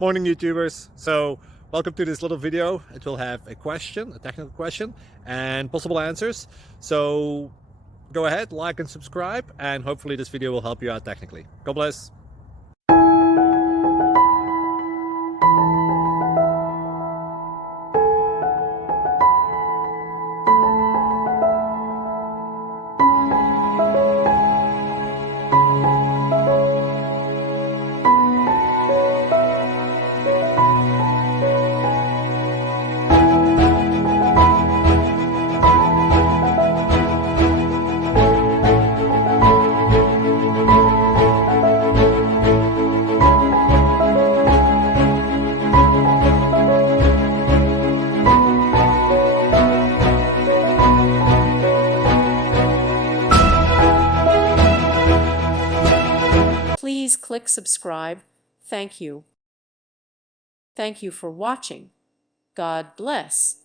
Morning YouTubers. So welcome to this little video. It will have a question, a technical question, and possible answers. So go ahead, like and subscribe, and hopefully this video will help you out technically. God bless. Please click subscribe. Thank you. Thank you for watching. God bless.